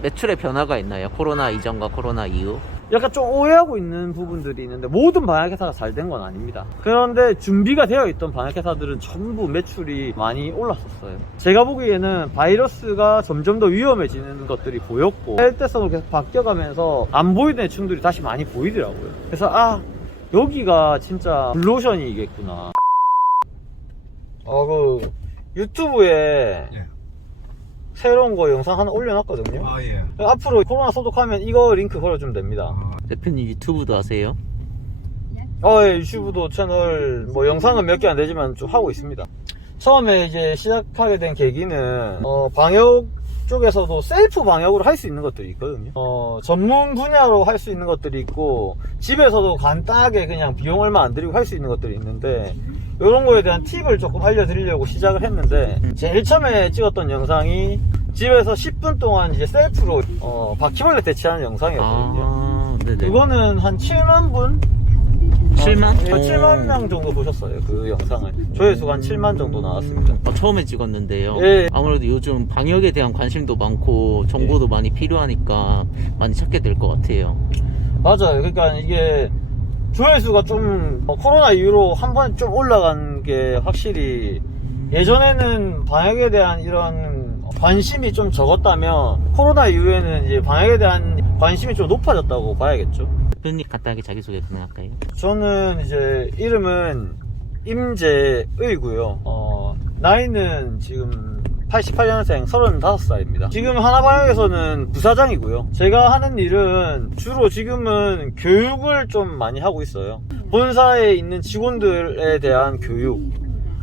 매출의 변화가 있나요? 코로나 이전과 코로나 이후? 약간 좀 오해하고 있는 부분들이 있는데, 모든 방역회사가 잘 된 건 아닙니다. 그런데 준비가 되어 있던 방역회사들은 전부 매출이 많이 올랐었어요. 제가 보기에는 바이러스가 점점 더 위험해지는 것들이 보였고, 헬대성으로 계속 바뀌어가면서 안 보이던 해충들이 다시 많이 보이더라고요. 그래서 여기가 진짜 블루오션이겠구나. 유튜브에 예. 새로운 거 영상 하나 올려놨거든요. 예. 앞으로 코로나 소독하면 이거 링크 걸어주면 됩니다. 대표님 유튜브도 하세요? 예, 유튜브도 채널, 영상은 몇 개 안 되지만 좀 하고 있습니다. 처음에 이제 시작하게 된 계기는, 방역 쪽에서도 셀프 방역으로 할 수 있는 것들이 있거든요. 전문 분야로 할 수 있는 것들이 있고, 집에서도 간단하게 그냥 비용 얼마 안 들이고 할 수 있는 것들이 있는데, 이런 거에 대한 팁을 조금 알려드리려고 시작을 했는데, 제일 처음에 찍었던 영상이 집에서 10분 동안 이제 셀프로 바퀴벌레 대체하는 영상이었거든요. 네네. 그거는 한 7만 분? 7만? 7만 명 정도 보셨어요, 그 영상을. 조회수가 한 7만 정도 나왔습니다. 처음에 찍었는데요. 예. 아무래도 요즘 방역에 대한 관심도 많고 정보도 많이 필요하니까 많이 찾게 될 것 같아요. 맞아요. 그러니까 이게 조회수가 좀 코로나 이후로 한 번 좀 올라간 게 확실히, 예전에는 방역에 대한 이런 관심이 좀 적었다면 코로나 이후에는 이제 방역에 대한 관심이 좀 높아졌다고 봐야겠죠. 대표님 간단하게 자기소개 가능할까요? 저는 이제 이름은 임재의고요. 나이는 지금 88년생 35살입니다. 지금 하나방역에서는 부사장이고요. 제가 하는 일은 주로 지금은 교육을 좀 많이 하고 있어요. 본사에 있는 직원들에 대한 교육,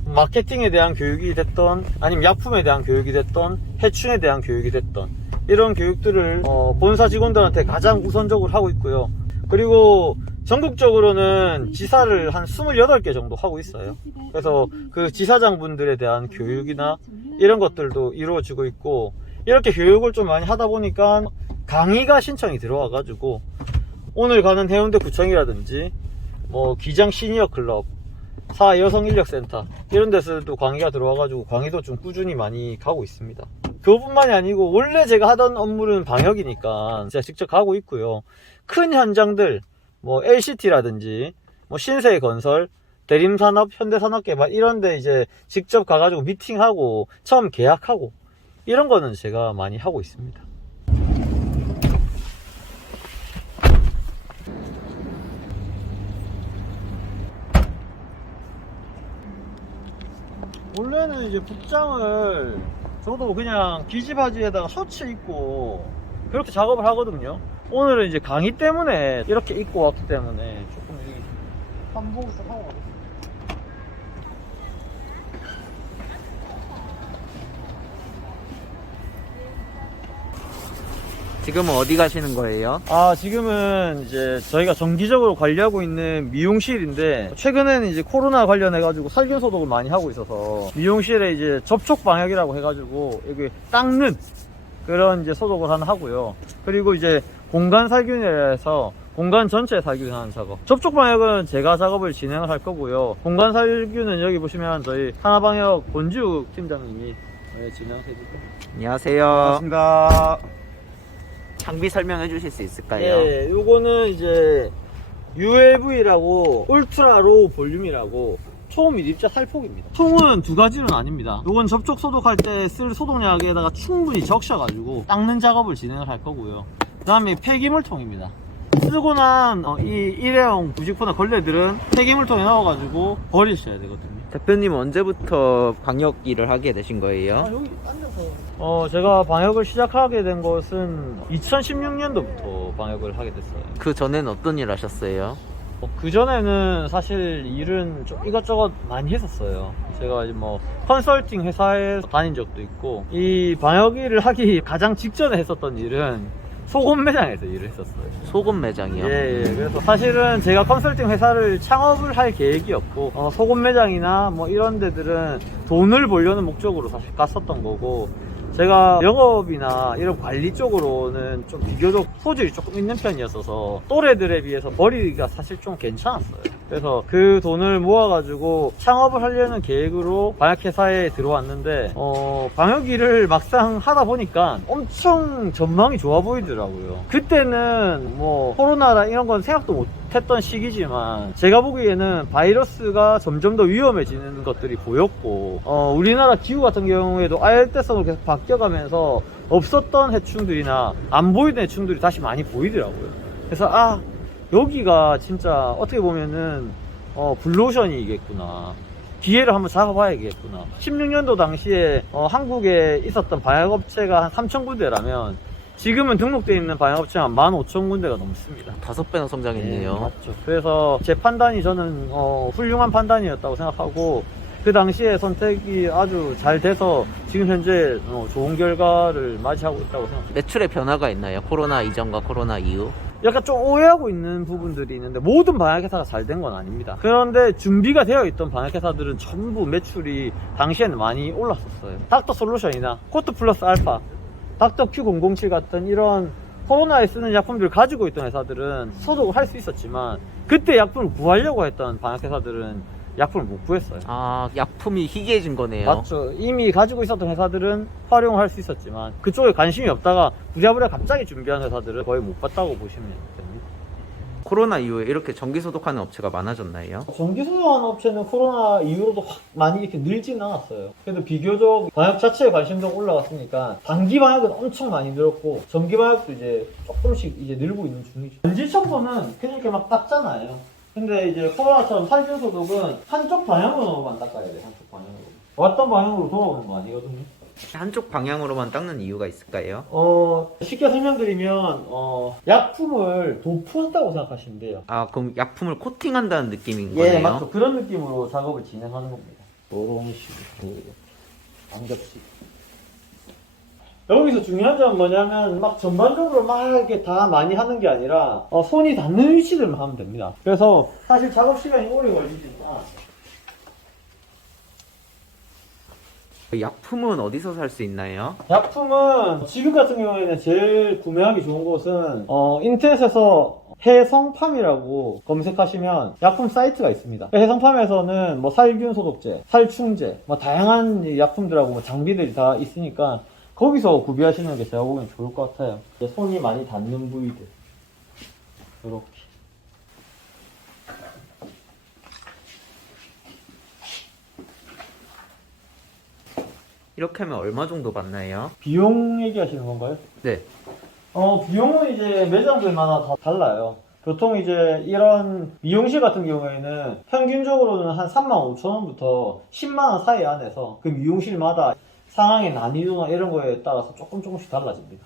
마케팅에 대한 교육이 됐던, 아니면 약품에 대한 교육이 됐던, 해충에 대한 교육이 됐던, 이런 교육들을 본사 직원들한테 가장 우선적으로 하고 있고요. 그리고 전국적으로는 지사를 한 28개 정도 하고 있어요. 그래서 그 지사장분들에 대한 교육이나 이런 것들도 이루어지고 있고, 이렇게 교육을 좀 많이 하다 보니까 강의가 신청이 들어와가지고, 오늘 가는 해운대 구청이라든지 기장 시니어 클럽, 사 여성인력센터 이런 데서도 강의가 들어와가지고 강의도 좀 꾸준히 많이 가고 있습니다. 그것뿐만이 아니고 원래 제가 하던 업무는 방역이니까 제가 직접 가고 있고요. 큰 현장들, LCT라든지 신세건설, 대림산업, 현대산업개발 이런 데 이제 직접 가가지고 미팅하고 처음 계약하고 이런 거는 제가 많이 하고 있습니다. 원래는 이제 복장을 저도 그냥 기지바지에다가 셔츠 입고 그렇게 작업을 하거든요. 오늘은 이제 강의 때문에 이렇게 입고 왔기 때문에 조금 이 한복을 좀 하고 가겠습니다. 지금은 어디 가시는 거예요? 지금은 이제 저희가 정기적으로 관리하고 있는 미용실인데, 최근에는 이제 코로나 관련해가지고 살균 소독을 많이 하고 있어서 미용실에 이제 접촉 방역이라고 해가지고 여기 닦는 그런 이제 소독을 하나 하고요. 그리고 이제 공간 살균이라서 공간 전체 살균하는 작업. 접촉 방역은 제가 작업을 진행을 할 거고요. 공간 살균은 여기 보시면 저희 하나방역 권지욱 팀장님이 진행해 줄 겁니다. 안녕하세요. 반갑습니다. 장비 설명해 주실 수 있을까요? 예, 요거는 이제 ULV라고 울트라 로우 볼륨이라고 초밀입자 살폭입니다. 총은 두 가지는 아닙니다. 요건 접촉 소독할 때 쓸 소독약에다가 충분히 적셔가지고 닦는 작업을 진행을 할 거고요. 그 다음에 폐기물통입니다. 쓰고 난 이 일회용 부직포나 걸레들은 폐기물통에 넣어가지고 버리셔야 되거든요. 대표님 언제부터 방역 일을 하게 되신 거예요? 여기 앉아서. 제가 방역을 시작하게 된 것은 2016년도부터 방역을 하게 됐어요. 그 전에는 어떤 일 하셨어요? 그전에는 사실 일은 좀 이것저것 많이 했었어요. 제가 이제 컨설팅 회사에 다닌 적도 있고, 이 방역 일을 하기 가장 직전에 했었던 일은 소금 매장에서 일을 했었어요. 소금 매장이요? 예. 그래서 사실은 제가 컨설팅 회사를 창업을 할 계획이었고, 소금 매장이나 이런 데들은 돈을 벌려는 목적으로 사실 갔었던 거고, 제가 영업이나 이런 관리 쪽으로는 좀 비교적 소질이 조금 있는 편이었어서 또래들에 비해서 벌이가 사실 좀 괜찮았어요. 그래서 그 돈을 모아가지고 창업을 하려는 계획으로 방역회사에 들어왔는데 방역 일을 막상 하다 보니까 엄청 전망이 좋아 보이더라고요. 그때는 뭐 코로나라 이런 건 생각도 못했던 시기지만 제가 보기에는 바이러스가 점점 더 위험해지는 것들이 보였고 우리나라 기후 같은 경우에도 아열대성으로 계속 바뀌어가면서 없었던 해충들이나 안 보이던 해충들이 다시 많이 보이더라고요. 그래서 여기가 진짜 어떻게 보면은 블루오션이겠구나, 기회를 한번 잡아봐야겠구나. 16년도 당시에 한국에 있었던 방역업체가 한 3,000군데라면 지금은 등록되어 있는 방역업체가 15,000군데가 넘습니다. 5배나 성장했네요. 네, 맞죠. 그래서 제 판단이 저는 훌륭한 판단이었다고 생각하고 그 당시에 선택이 아주 잘 돼서 지금 현재 좋은 결과를 맞이하고 있다고 생각합니다. 매출의 변화가 있나요? 코로나 이전과 코로나 이후? 약간 좀 오해하고 있는 부분들이 있는데 모든 방역회사가 잘 된 건 아닙니다. 그런데 준비가 되어 있던 방역회사들은 전부 매출이 당시에는 많이 올랐었어요. 닥터솔루션이나 코트 플러스 알파, 닥터 Q007 같은 이런 코로나에 쓰는 약품들을 가지고 있던 회사들은 소독을 할 수 있었지만 그때 약품을 구하려고 했던 방역회사들은 약품을 못 구했어요. 약품이 희귀해진 거네요. 맞죠. 이미 가지고 있었던 회사들은 활용을 할 수 있었지만 그쪽에 관심이 없다가 부랴부랴 갑자기 준비한 회사들은 거의 못 봤다고 보시면 됩니다. 코로나 이후에 이렇게 전기 소독하는 업체가 많아졌나요? 전기 소독하는 업체는 코로나 이후로도 확 많이 이렇게 늘지는 않았어요. 그래도 비교적 방역 자체에 관심도가 올라갔으니까 단기 방역은 엄청 많이 늘었고 전기 방역도 이제 조금씩 이제 늘고 있는 중이죠. 전지 청소는 그냥 이렇게 막 닦잖아요. 근데 이제 코로나처럼 살균 소독은 한쪽 방향으로만 닦아야 돼. 한쪽 방향으로. 왔던 방향으로 돌아오는 거 아니거든요. 한쪽 방향으로만 닦는 이유가 있을까요? 쉽게 설명드리면 약품을 도포한다고 생각하시면 돼요. 그럼 약품을 코팅한다는 느낌인 예, 거네요? 맞죠. 그런 느낌으로 작업을 진행하는 겁니다. 이런 식으로 안겹식. 여기서 중요한 점은 뭐냐면 막 전반적으로 막 이렇게 다 많이 하는 게 아니라 손이 닿는 위치들만 하면 됩니다. 그래서 사실 작업 시간이 오래 걸리지만 약품은 어디서 살 수 있나요? 약품은 지금 같은 경우에는 제일 구매하기 좋은 곳은 인터넷에서 해성팜이라고 검색하시면 약품 사이트가 있습니다. 해성팜에서는 뭐 살균 소독제, 살충제, 뭐 다양한 약품들하고 뭐 장비들이 다 있으니까 거기서 구비하시는 게 제가 보기엔 좋을 것 같아요. 손이 많이 닿는 부위들 이렇게. 이렇게 하면 얼마 정도 받나요? 비용 얘기하시는 건가요? 네. 비용은 이제 매장들마다 다 달라요. 보통 이제 이런 미용실 같은 경우에는 평균적으로는 한 35,000원부터 10만원 사이 안에서 그 미용실마다 상황의 난이도나 이런 거에 따라서 조금씩 달라집니다.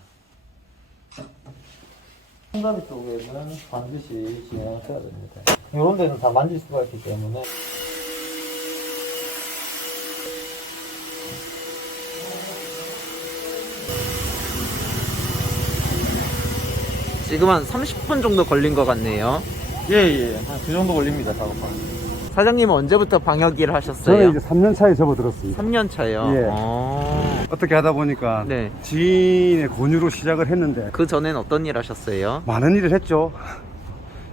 손잡이 쪽에는 반드시 진행을 해야 됩니다. 이런 데는 다 만질 수가 있기 때문에. 지금 한 30분 정도 걸린 것 같네요. 예. 한 그 정도 걸립니다, 작업하는. 사장님은 언제부터 방역 일을 하셨어요? 저는 이제 3년 차에 접어들었습니다. 3년 차요? 예. 어떻게 하다 보니까 네. 지인의 권유로 시작을 했는데 그 전엔 어떤 일 하셨어요? 많은 일을 했죠.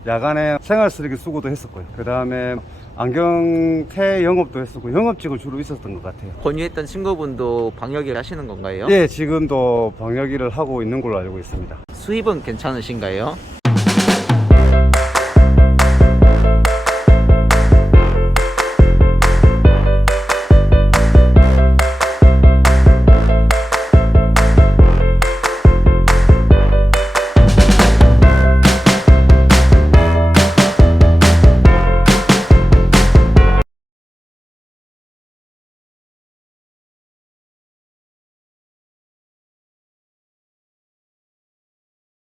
야간에 생활 쓰레기 수거도 했었고요. 그 다음에 안경테 영업도 했었고 영업직을 주로 있었던 것 같아요. 권유했던 친구분도 방역 일 하시는 건가요? 예, 지금도 방역 일을 하고 있는 걸로 알고 있습니다. 수입은 괜찮으신가요?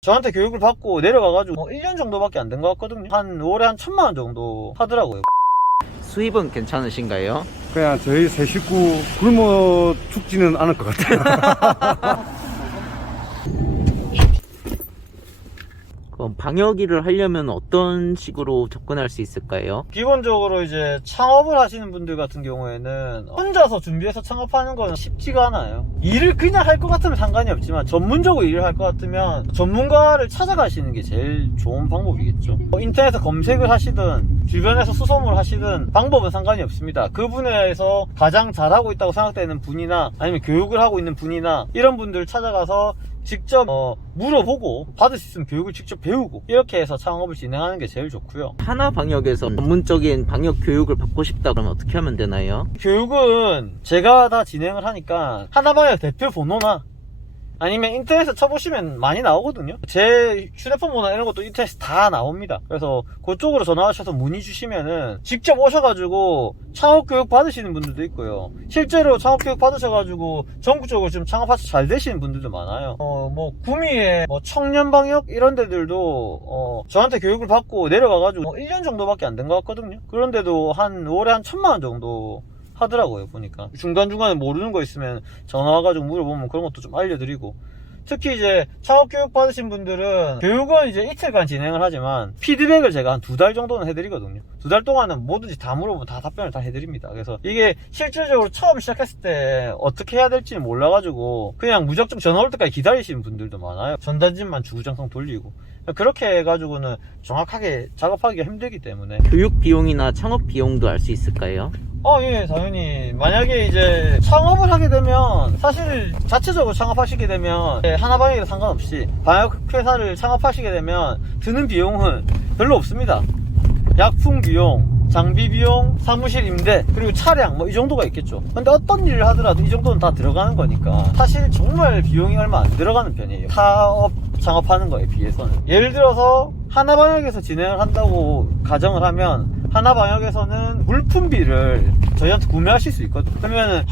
저한테 교육을 받고 내려가가지고 1년 정도밖에 안 된 것 같거든요. 한 월에 한 1,000만원 정도 하더라고요. 수입은 괜찮으신가요? 그냥 저희 세 식구 굶어 죽지는 않을 것 같아요. 그럼 방역일을 하려면 어떤 식으로 접근할 수 있을까요? 기본적으로 이제 창업을 하시는 분들 같은 경우에는 혼자서 준비해서 창업하는 거는 쉽지가 않아요. 일을 그냥 할 것 같으면 상관이 없지만 전문적으로 일을 할 것 같으면 전문가를 찾아가시는 게 제일 좋은 방법이겠죠. 인터넷에서 검색을 하시든 주변에서 수소문을 하시든 방법은 상관이 없습니다. 그 분야에서 가장 잘하고 있다고 생각되는 분이나 아니면 교육을 하고 있는 분이나 이런 분들 찾아가서 직접 물어보고 받을 수 있으면 교육을 직접 배우고 이렇게 해서 창업을 진행하는 게 제일 좋고요. 하나방역에서 전문적인 방역 교육을 받고 싶다 그러면 어떻게 하면 되나요? 교육은 제가 다 진행을 하니까 하나방역 대표 번호나 아니면 인터넷에 쳐보시면 많이 나오거든요. 제 휴대폰 번호나 이런 것도 인터넷에 다 나옵니다. 그래서 그쪽으로 전화하셔서 문의 주시면은 직접 오셔가지고 창업교육 받으시는 분들도 있고요. 실제로 창업교육 받으셔가지고 전국적으로 지금 창업하셔서 잘 되시는 분들도 많아요. 뭐 구미에 청년방역 이런 데들도 저한테 교육을 받고 내려가가지고 1년 정도밖에 안 된 것 같거든요. 그런데도 한 월에 한 1,000만 원 정도 하더라고요. 보니까 중간중간에 모르는 거 있으면 전화 와가지고 물어보면 그런 것도 좀 알려드리고, 특히 이제 창업교육 받으신 분들은 교육은 이제 이틀간 진행을 하지만 피드백을 제가 한 2달 정도는 해드리거든요. 2달 동안은 뭐든지 다 물어보면 다 답변을 다 해드립니다. 그래서 이게 실질적으로 처음 시작했을 때 어떻게 해야 될지 몰라가지고 그냥 무작정 전화 올 때까지 기다리시는 분들도 많아요. 전단지만 주구장창 돌리고. 그렇게 해가지고는 정확하게 작업하기가 힘들기 때문에. 교육 비용이나 창업 비용도 알 수 있을까요? 예, 당연히. 만약에 이제 창업을 하게 되면, 사실 자체적으로 창업하시게 되면, 하나방역이랑 상관없이 방역회사를 창업하시게 되면 드는 비용은 별로 없습니다. 약품 비용, 장비 비용, 사무실 임대, 그리고 차량 뭐 이 정도가 있겠죠. 근데 어떤 일을 하더라도 이 정도는 다 들어가는 거니까 사실 정말 비용이 얼마 안 들어가는 편이에요. 사업 창업하는 거에 비해서는. 예를 들어서 하나방역에서 진행을 한다고 가정을 하면 하나방역에서는 물품비를 저희한테 구매하실 수 있거든요. 그러면은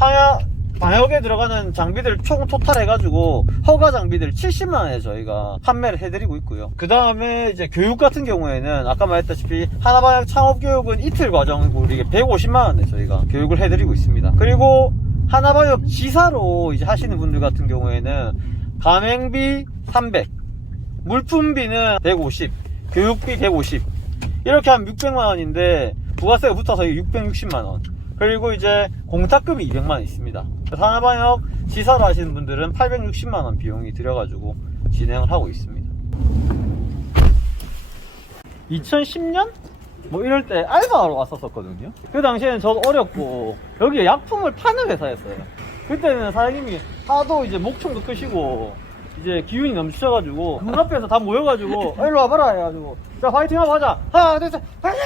방역에 들어가는 장비들 총 토탈 해가지고 허가 장비들 70만원에 저희가 판매를 해드리고 있고요. 그 다음에 이제 교육 같은 경우에는 아까 말했다시피 하나방역 창업교육은 이틀 과정이고 이게 150만원에 저희가 교육을 해드리고 있습니다. 그리고 하나방역 지사로 이제 하시는 분들 같은 경우에는 가맹비 300, 물품비는 150, 교육비 150, 이렇게 하면 600만원인데 부가세가 붙어서 660만원, 그리고 이제 공탁금이 200만원 있습니다. 그래서 하나방역 지사로 하시는 분들은 860만원 비용이 들여가지고 진행을 하고 있습니다. 2010년? 뭐 이럴 때 알바하러 왔었거든요. 그 당시에는 저도 어렸고 여기에 약품을 파는 회사였어요. 그때는 사장님이 하도 이제 목청도 크시고 이제 기운이 넘치셔가지고 문 앞에서 다 모여가지고 일로 와봐라 해가지고 자 파이팅 하고 하자, 하나 둘 셋 파이팅!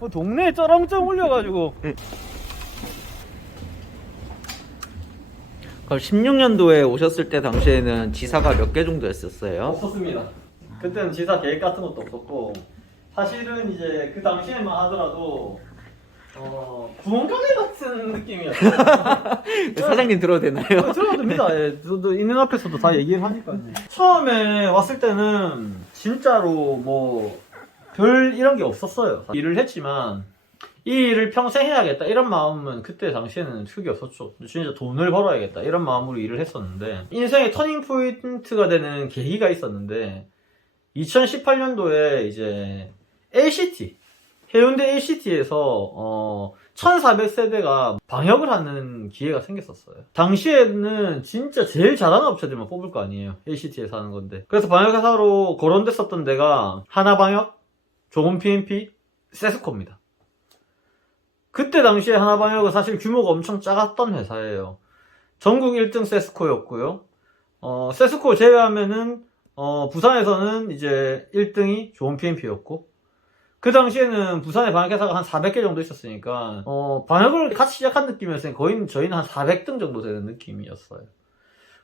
뭐 동네에 쩌렁쩌렁 울려가지고. 그럼 16년도에 오셨을 때 당시에는 지사가 몇 개 정도 했었어요? 없었습니다. 그때는 지사 계획 같은 것도 없었고, 사실은 이제 그 당시에만 하더라도 구멍가게 같은 느낌이었어요. 사장님 들어도 되나요? 들어도 됩니다. 예, 저도 있는 앞에서도 다 얘기를 하니까요. 처음에 왔을 때는 진짜로 뭐 별 이런 게 없었어요. 일을 했지만 이 일을 평생 해야겠다 이런 마음은 그때 당시에는 크게 없었죠. 진짜 돈을 벌어야겠다 이런 마음으로 일을 했었는데, 인생의 터닝 포인트가 되는 계기가 있었는데 2018년도에 이제 LCT, 해운대 LCT에서 1400세대가 방역을 하는 기회가 생겼었어요. 당시에는 진짜 제일 잘하는 업체들만 뽑을 거 아니에요. LCT에서 하는 건데. 그래서 방역회사로 거론됐었던 데가 하나방역, 조금 PMP, 세스코입니다. 그때 당시에 하나방역은 사실 규모가 엄청 작았던 회사예요. 전국 1등 세스코였고요. 세스코 제외하면은 부산에서는 이제 1등이 좋은 PMP였고, 그 당시에는 부산에 방역회사가 한 400개 정도 있었으니까 방역을 같이 시작한 느낌이었으니까 거의 저희는 한 400등 정도 되는 느낌이었어요.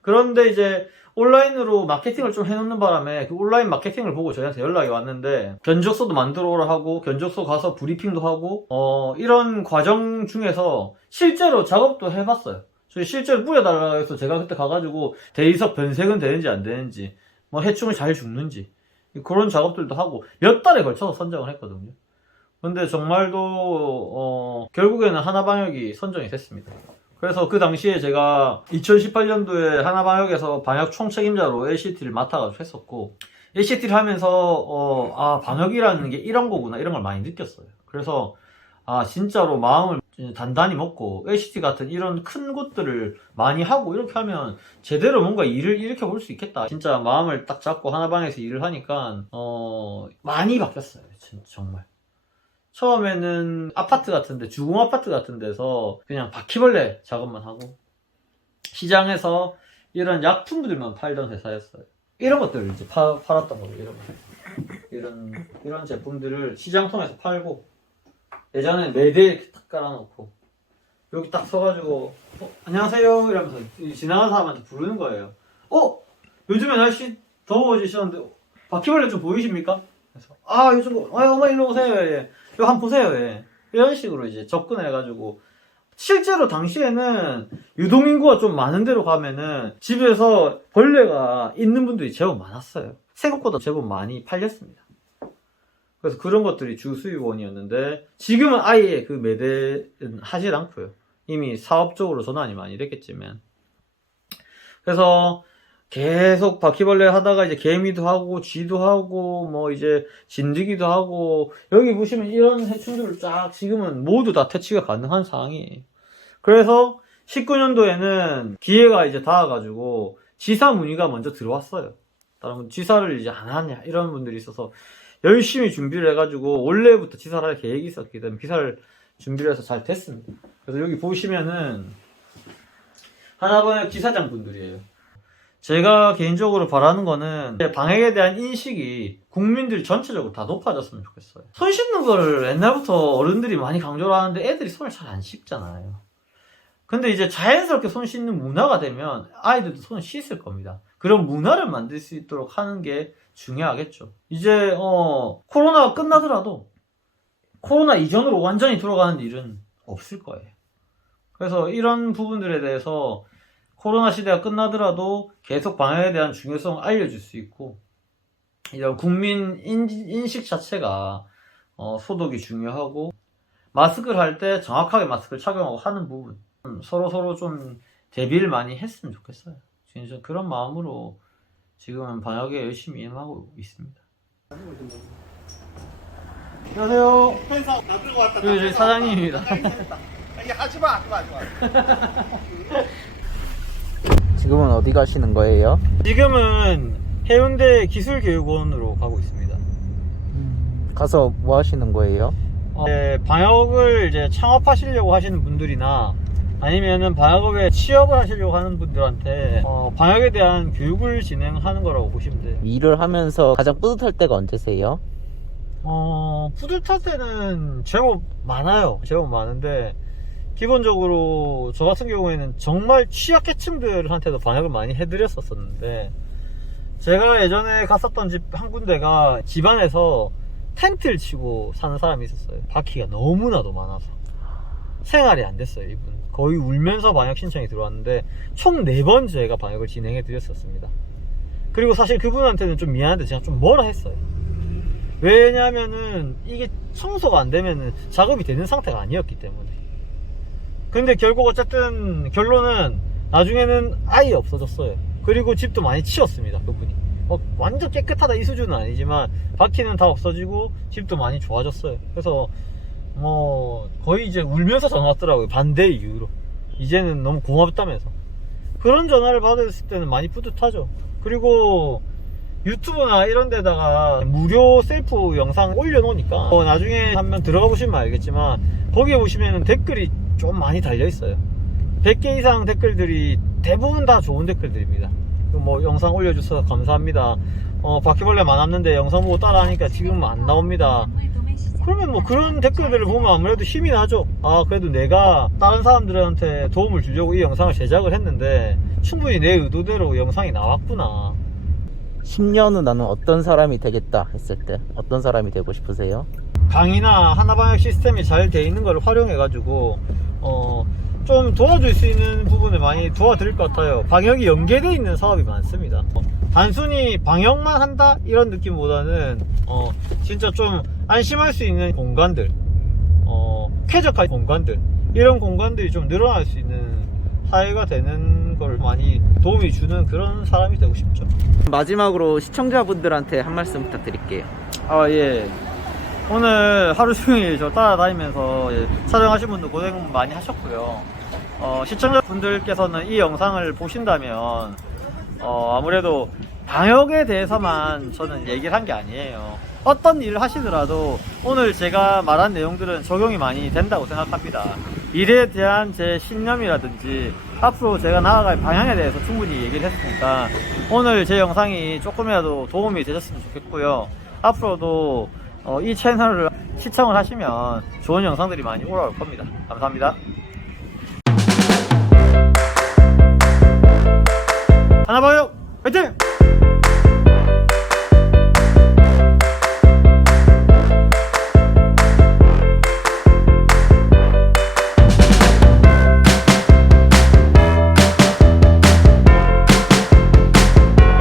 그런데 이제 온라인으로 마케팅을 좀 해놓는 바람에 그 온라인 마케팅을 보고 저희한테 연락이 왔는데 견적서도 만들어 오라 하고 견적서 가서 브리핑도 하고 이런 과정 중에서 실제로 작업도 해봤어요. 저희 실제로 뿌려달라고 해서 제가 그때 가가지고 대리석 변색은 되는지 안 되는지, 뭐 해충을 잘 죽는지 그런 작업들도 하고 몇 달에 걸쳐서 선정을 했거든요. 근데 정말도 결국에는 하나방역이 선정이 됐습니다. 그래서 그 당시에 제가 2018년도에 하나방역에서 방역 총책임자로 LCT를 맡아가지고 했었고, HT를 하면서 방역이라는 게 이런 거구나 이런 걸 많이 느꼈어요. 그래서 진짜로 마음을 단단히 먹고 HT 같은 이런 큰 곳들을 많이 하고 이렇게 하면 제대로 뭔가 일을 일으켜 볼 수 있겠다. 진짜 마음을 딱 잡고 하나방에서 일을 하니까 많이 바뀌었어요. 진짜 정말. 처음에는 아파트 같은데, 주공 아파트 같은 데서 그냥 바퀴벌레 작업만 하고 시장에서 이런 약품들만 팔던 회사였어요. 이런 것들을 이제 팔았던 거예요. 이런 제품들을 시장 통해서 팔고, 예전에 매대 이렇게 딱 깔아놓고 여기 딱 서가지고 안녕하세요 이러면서 지나가는 사람한테 부르는 거예요. 요즘에 날씨 더워지셨는데 바퀴벌레 좀 보이십니까? 그래서 요즘 어머 일로 오세요. 예. 이거 한번 보세요. 예. 이런 식으로 이제 접근해가지고, 실제로 당시에는 유동인구가 좀 많은 데로 가면은 집에서 벌레가 있는 분들이 제법 많았어요. 생각보다 제법 많이 팔렸습니다. 그래서 그런 것들이 주 수입원이었는데, 지금은 아예 그 매대는 하질 않고요. 이미 사업적으로 전환이 많이 됐겠지만. 그래서 계속 바퀴벌레 하다가 이제 개미도 하고 쥐도 하고 뭐 이제 진드기도 하고, 여기 보시면 이런 해충들을 쫙 지금은 모두 다 퇴치가 가능한 상황이에요. 그래서 19년도에는 기회가 이제 닿아가지고 지사 문의가 먼저 들어왔어요. 다른 지사를 이제 안 하냐 이런 분들이 있어서 열심히 준비를 해가지고, 원래부터 지사를 할 계획이 있었기 때문에 기사를 준비를 해서 잘 됐습니다. 그래서 여기 보시면은 하나번역 지사장 분들이에요. 제가 개인적으로 바라는 거는 방역에 대한 인식이 국민들 전체적으로 다 높아졌으면 좋겠어요. 손 씻는 거를 옛날부터 어른들이 많이 강조를 하는데 애들이 손을 잘 안 씻잖아요. 근데 이제 자연스럽게 손 씻는 문화가 되면 아이들도 손을 씻을 겁니다. 그런 문화를 만들 수 있도록 하는 게 중요하겠죠. 이제 코로나가 끝나더라도 코로나 이전으로 완전히 돌아가는 일은 없을 거예요. 그래서 이런 부분들에 대해서 코로나 시대가 끝나더라도 계속 방역에 대한 중요성을 알려줄 수 있고, 이런 국민 인식 자체가 소독이 중요하고, 마스크를 할 때 정확하게 마스크를 착용하고 하는 부분, 서로 좀 대비를 많이 했으면 좋겠어요. 지금 그런 마음으로 지금은 방역에 열심히 임하고 있습니다. 안녕하세요. 회사 다 들고 왔다. 저희 사장님입니다. 하지마. 지금은 어디 가시는 거예요? 지금은 해운대 기술교육원으로 가고 있습니다. 가서 뭐 하시는 거예요? 방역을 이제 창업하시려고 하시는 분들이나 아니면은 방역업에 취업을 하시려고 하는 분들한테 방역에 대한 교육을 진행하는 거라고 보시면 돼요. 일을 하면서 가장 뿌듯할 때가 언제세요? 뿌듯할 때는 제법 많아요. 제법 많은데, 기본적으로 저 같은 경우에는 정말 취약계층들한테도 방역을 많이 해드렸었는데, 제가 예전에 갔었던 집 한 군데가 집안에서 텐트를 치고 사는 사람이 있었어요. 바퀴가 너무나도 많아서 생활이 안 됐어요. 이분 거의 울면서 방역 신청이 들어왔는데 총 4번 제가 방역을 진행해 드렸었습니다. 그리고 사실 그분한테는 좀 미안한데 제가 좀 뭐라 했어요. 왜냐면은 이게 청소가 안 되면은 작업이 되는 상태가 아니었기 때문에. 근데 결국 어쨌든 결론은 나중에는 아예 없어졌어요. 그리고 집도 많이 치웠습니다. 그분이 완전 깨끗하다 이 수준은 아니지만 바퀴는 다 없어지고 집도 많이 좋아졌어요. 그래서 거의 이제 울면서 전화 왔더라고요. 반대 이유로. 이제는 너무 고맙다면서. 그런 전화를 받았을 때는 많이 뿌듯하죠. 그리고 유튜브나 이런 데다가 무료 셀프 영상 올려놓으니까 나중에 한번 들어가 보시면 알겠지만 거기에 보시면 댓글이 좀 많이 달려있어요. 100개 이상 댓글들이 대부분 다 좋은 댓글들입니다. 뭐 영상 올려주셔서 감사합니다. 바퀴벌레 많았는데 영상 보고 따라하니까 지금 안 나옵니다. 그러면 뭐 그런 댓글들을 보면 아무래도 힘이 나죠. 그래도 내가 다른 사람들한테 도움을 주려고 이 영상을 제작을 했는데 충분히 내 의도대로 영상이 나왔구나. 10년 후 나는 어떤 사람이 되겠다 했을 때 어떤 사람이 되고 싶으세요? 강의나 하나방역 시스템이 잘 돼 있는 걸 활용해 가지고 좀 도와줄 수 있는 부분을 많이 도와드릴 것 같아요. 방역이 연계되어 있는 사업이 많습니다. 단순히 방역만 한다 이런 느낌보다는 진짜 좀 안심할 수 있는 공간들, 쾌적한 공간들, 이런 공간들이 좀 늘어날 수 있는 사회가 되는 그런 걸 많이 도움이 주는 그런 사람이 되고 싶죠. 마지막으로 시청자분들한테 한 말씀 부탁드릴게요. 아, 예. 오늘 하루 종일 저 따라다니면서 촬영하신 분들 고생 많이 하셨고요. 시청자분들께서는 이 영상을 보신다면 아무래도 방역에 대해서만 저는 얘기를 한 게 아니에요. 어떤 일을 하시더라도 오늘 제가 말한 내용들은 적용이 많이 된다고 생각합니다. 일에 대한 제 신념이라든지 앞으로 제가 나아갈 방향에 대해서 충분히 얘기를 했으니까 오늘 제 영상이 조금이라도 도움이 되셨으면 좋겠고요. 앞으로도 이 채널을 시청을 하시면 좋은 영상들이 많이 올라올 겁니다. 감사합니다. 하나 봐요. 화이팅!